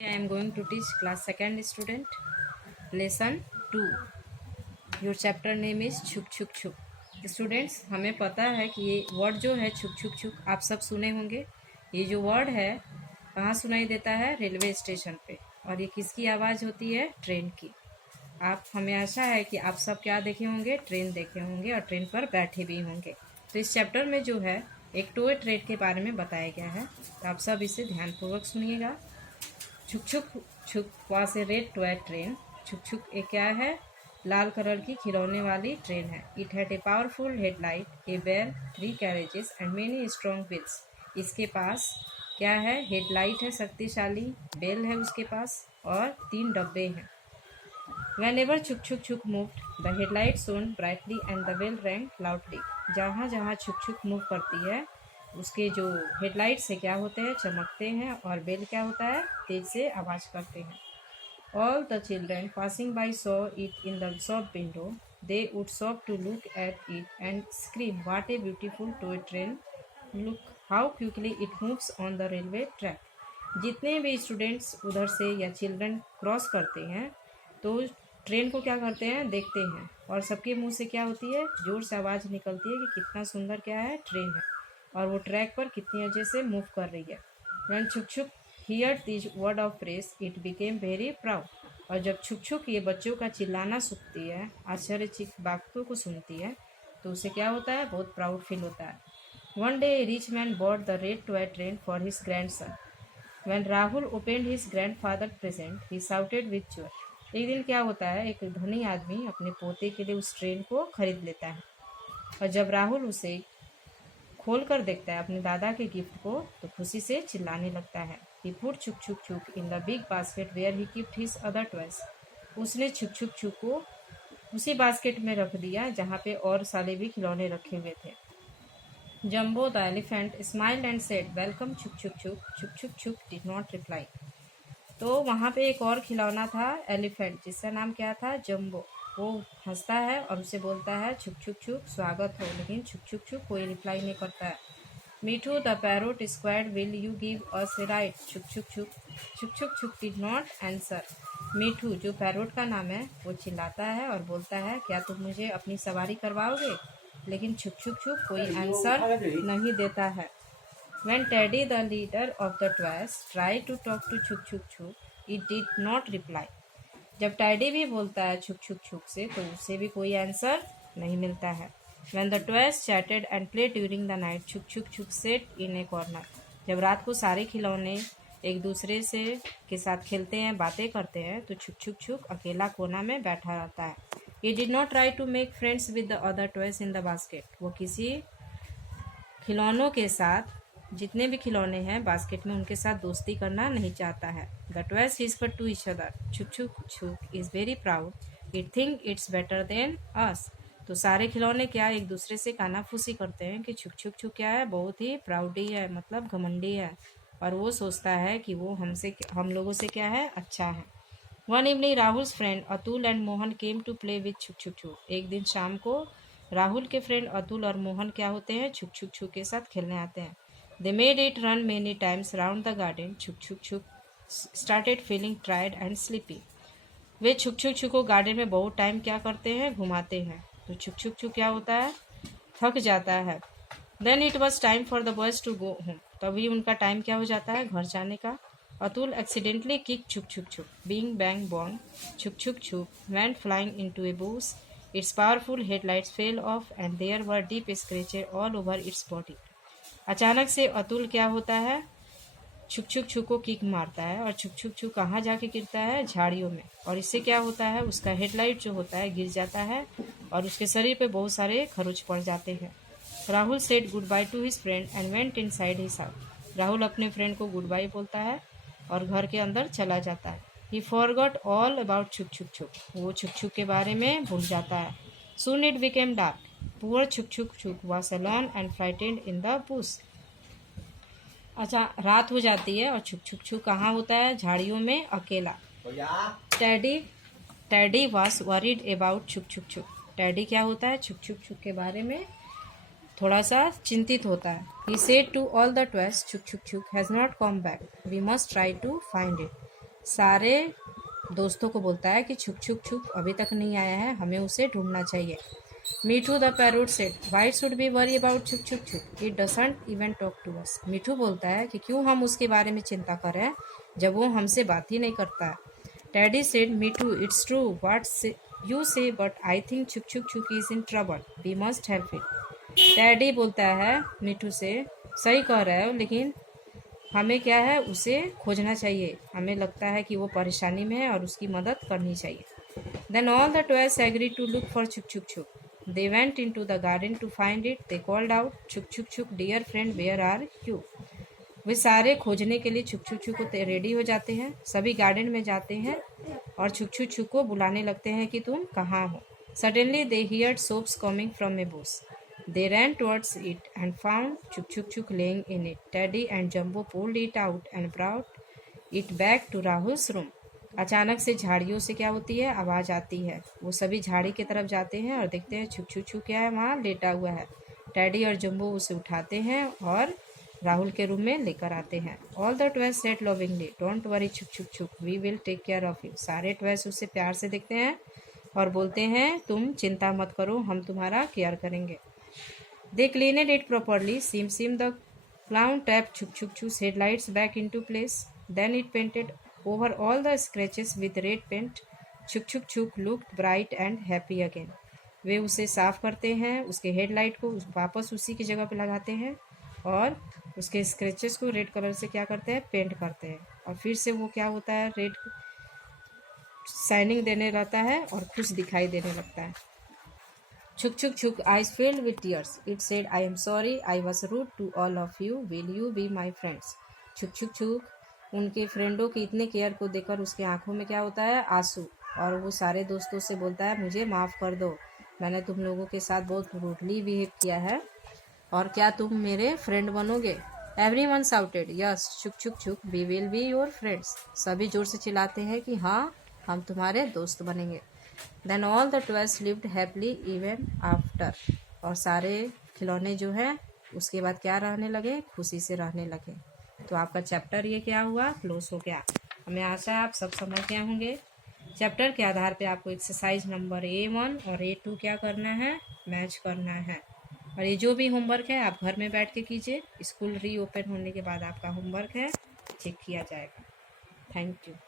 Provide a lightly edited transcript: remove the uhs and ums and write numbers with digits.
I am going to teach class 2nd student lesson 2. Your chapter name is छुक छुक छुक. Students, हमें पता है कि ये वर्ड जो है छुक छुक छुक आप सब सुने होंगे. ये जो वर्ड है कहाँ सुनाई देता है? रेलवे स्टेशन पे. और ये किसकी आवाज़ होती है? ट्रेन की. आप हमें आशा है कि आप सब क्या देखे होंगे? ट्रेन देखे होंगे और ट्रेन पर बैठे भी होंगे. तो इस चैप्टर में जो है एक टॉय ट्रेन के बारे में बताया गया है. तो आप सब इसे ध्यानपूर्वक सुनिएगा. छुक छुक छुक was a red toy train. छुक छुक एक क्या है? लाल कलर की खिलौने वाली ट्रेन है. It had a powerful headlight, a bell, 3 carriages and many strong wheels. इसके पास क्या है? हेडलाइट है शक्तिशाली, बेल है उसके पास और 3 डब्बे हैं. Whenever छुक छुक छुक moved, the headlight shone brightly and the bell rang loudly. जहाँ जहाँ छुक छुक मूव करती है उसके जो हेडलाइट से क्या होते हैं? चमकते हैं. और बेल क्या होता है? तेज से आवाज़ करते हैं. All the children passing by saw it in the shop window. They would stop to look at it and scream, "What a beautiful toy train! Look how quickly it moves on the railway track." जितने भी students उधर से या children cross करते हैं तो train को क्या करते हैं? देखते हैं. और सबके मुंह से क्या होती है? जोर से आवाज़ निकलती है कि कितना सुंदर क्या है? ट्रेन है और वो ट्रैक पर कितनी अच्छे से मूव कर रही है. When छुक छुक heard this word of praise, it became very proud. और जब छुक छुक ये बच्चों का चिल्लाना सुनती है, आश्चर्यचकित बातों को सुनती है, तो उसे क्या होता है? बहुत प्राउड फील होता है. One day a rich man bought the red toy train for his grandson. When Rahul opened his grandfather's present, he shouted with joy. एक दिन क्या होता है? एक धनी आदमी अपने पोते के लिए उस ट्रेन को खरीद लेता है और जब राहुल उसे खोल कर देखता है अपने दादा के गिफ्ट को तो खुशी से चिल्लाने लगता है. He put छुक छुक छुक in the big basket where he kept his other toys. उसने छुक छुक छुक को उसी बास्केट में रख दिया जहाँ पे और सारे भी खिलौने रखे हुए थे. Jumbo the elephant smiled and said, "Welcome छुक छुक छुक." छुक छुक छुक did not reply. तो वहाँ पे एक और खिलौना था एलिफेंट जिसका नाम क्या था? जम्बो. वो हंसता है और उसे बोलता है छुक छुक छुक स्वागत हो. लेकिन छुक छुक छुक कोई रिप्लाई नहीं करता है. Mithu the parrot squawked, will you give us a ride? छुक छुक छुक. छुक छुक छुक डिड नॉट आंसर. मीठू जो पैरोट का नाम है वो चिल्लाता है और बोलता है क्या तुम मुझे अपनी सवारी करवाओगे? लेकिन छुक छुक छुक कोई आंसर नहीं देता है. When Teddy, the leader of the toys, tried to talk to छुक छुक छुक, it did not reply. जब टैडी भी बोलता है छुक छुक छुक से तो उसे भी कोई आंसर नहीं मिलता है. When the toys chatted and played during the night, छुक छुक छुक sat in a corner. जब रात को सारे खिलौने एक दूसरे से के साथ खेलते हैं, बातें करते हैं, तो छुक छुक छुक अकेला कोना में बैठा रहता है. He did not try to make friends with the other toys in the basket. वो किसी खिलौनों के साथ जितने भी खिलौने हैं बास्केट में उनके साथ दोस्ती करना नहीं चाहता है. The toys whispered to each other. छुक छुक Chhuk is very proud. It think it's better than us. तो सारे खिलौने क्या एक दूसरे से कानाफूसी करते हैं कि छुक छुक छुक क्या है? बहुत ही प्राउडी है, मतलब घमंडी है और वो सोचता है कि वो हम लोगों से क्या है? अच्छा है. One evening Rahul's friend Atul and Mohan came to play with छुक छुक छुक. एक दिन शाम को राहुल के फ्रेंड अतुल और मोहन क्या होते हैं? छुक छुक छुक के साथ खेलने आते हैं. They made it run many times round the garden. छुक छुक छुक started feeling tired and sleepy. वे छुक छुक छुक को गार्डन में बहुत टाइम क्या करते हैं? घुमाते हैं. तो छुक छुक छुक क्या होता है? थक जाता है. Then it was time for the boys to go home. तभी उनका टाइम क्या हो जाता है? घर जाने का. अतुल accidentally kicked छुक छुक छुक. Bing bang bong. छुक छुक छुक went flying into a bush. Its powerful headlights fell off and there were deep scratches all over its body. अचानक से अतुल क्या होता है? छुक छुक छुक को किक मारता है और छुक छुक छुक कहाँ जाके गिरता है? झाड़ियों में. और इससे क्या होता है? उसका हेडलाइट जो होता है गिर जाता है और उसके शरीर पे बहुत सारे खरोच पड़ जाते हैं. Rahul said good by two his friend and went inside his house. Rahul अपने फ्रेंड को गुड बाय बोलता है और घर के अंदर चला जाता है. ही फॉरगॉट ऑल अबाउट छुक छुक छुक. वो छुक छुक के बारे में भूल जाता है. Soon it became dark. Poor छुक छुक छुक was alone and frightened in the bush. अच्छा, रात हो जाती है और छुक छुक छुक कहाँ होता है? झाड़ियों में अकेला. टैडी was worried about छुक छुक छुक. टैडी क्या होता है? छुक छुक छुक के बारे में थोड़ा सा चिंतित होता है. He said to all the toys, छुक छुक छुक has not come back. We must try to find it. सारे दोस्तों को बोलता है कि छुक छुक छुक अभी तक नहीं आया है, हमें उसे ढूंढना चाहिए। Mithu the parrot said, why should be worry about छुक छुक छुक, it doesn't even talk to us. Mithu बोलता है कि क्यों हम उसके बारे में चिंता करें जब वो हमसे बात ही नहीं करता है। Teddy said, Mithu it's true what you say, but I think Chhuk छुक Chhuk is in trouble, we must help it. Teddy बोलता है मीठू से, सही कह रहे हो, लेकिन हमें क्या है, उसे खोजना चाहिए, हमें लगता है कि वो परेशानी में है और उसकी मदद करनी चाहिए। Then all the toys agree to look for छुक छुक छुक। They went into the garden to find it. They called out, छुक छुक छुक dear friend where are you. वे सारे खोजने के लिए छुक छुक छुक को रेडी हो जाते हैं। सभी गार्डन में जाते हैं और छुक छुक छुक को बुलाने लगते हैं कि तुम कहाँ हो। Suddenly they heard soaps coming from A Bush. They ran towards it and found Chuk Chuk Chuk laying in it. Teddy and Jumbo pulled it out and brought it back to Rahul's room. अचानक से झाड़ियों से क्या होती है, आवाज़ आती है। वो सभी झाड़ी की तरफ जाते हैं और देखते हैं छुक छुक छुक क्या है, वहाँ लेटा हुआ है। टैडी और जम्बो उसे उठाते हैं और राहुल के रूम में लेकर आते हैं। All the twelves said lovingly, don't worry छुक छुक छुक, we will take care of you. सारे ट्वेल्स उसे प्यार से देखते हैं और बोलते हैं, तुम चिंता मत करो, हम तुम्हारा केयर करेंगे। They cleaned it properly. Sim the clown tapped Chuk Chuk Chuk's headlights back into place. Then it painted over all the scratches with red paint. Chuk Chuk Chuk looked bright and happy again. वे उसे साफ करते हैं, उसके headlight को वापस उसी की जगह पे लगाते हैं और उसके स्क्रैचेस को रेड कलर से क्या करते हैं, पेंट करते हैं। और फिर से वो क्या होता है, रेड शाइनिंग देने लगता है और खुश दिखाई देने लगता है। Chuk Chuk Chuk eyes filled with tears. It said, I am sorry, I was rude to all of you. Will you be my friends? Chuk Chuk Chuk उनके फ्रेंडों की इतने केयर को देखकर उसके आंखों में क्या होता है, आंसू। और वो सारे दोस्तों से बोलता है, मुझे माफ़ कर दो, मैंने तुम लोगों के साथ बहुत रूडली बिहेव किया है, और क्या तुम मेरे फ्रेंड बनोगे? एवरीवन शाउटेड, यस छुक छुक छुक, we will be your friends. सभी जोर से चिल्लाते हैं कि हाँ, हम तुम्हारे दोस्त बनेंगे। Then all the twelves lived happily even after. और सारे खिलौने जो है उसके बाद क्या रहने लगे, खुशी से रहने लगे। तो आपका चैप्टर ये क्या हुआ, क्लोज हो गया। हमें आशा है आप सब समझ गए होंगे। चैप्टर के आधार पे आपको एक्सरसाइज नंबर A1 और A2 क्या करना है, मैच करना है। और ये जो भी होमवर्क है आप घर में बैठ के कीजिए, स्कूल रीओपन होने के बाद आपका होमवर्क है, चेक किया जाएगा। Thank you.